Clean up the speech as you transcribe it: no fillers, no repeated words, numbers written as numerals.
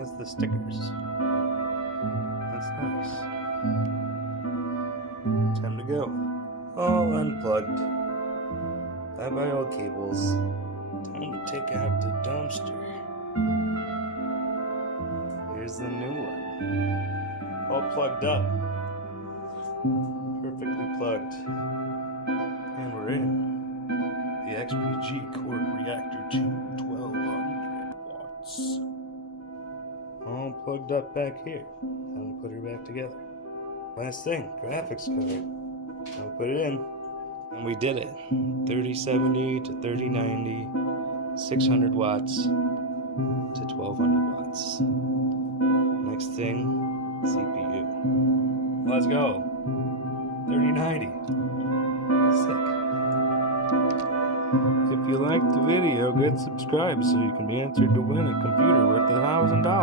That's the stickers. That's nice. Time to go. All unplugged. Bye-bye all cables. Time to take out the dumpster. Here's the new one. All plugged up. Perfectly plugged. And we're in. The XPG Cord Reactor 2, 1200 watts. All plugged up back here. Time to put her back together. Last thing, graphics card. I'll put it in. And we did it. 3070 to 3090, 600 watts to 1200 watts. Next thing, CPU. Let's go. 3090. Sick. If you liked the video, get subscribed so you can be entered to win a computer worth $1,000.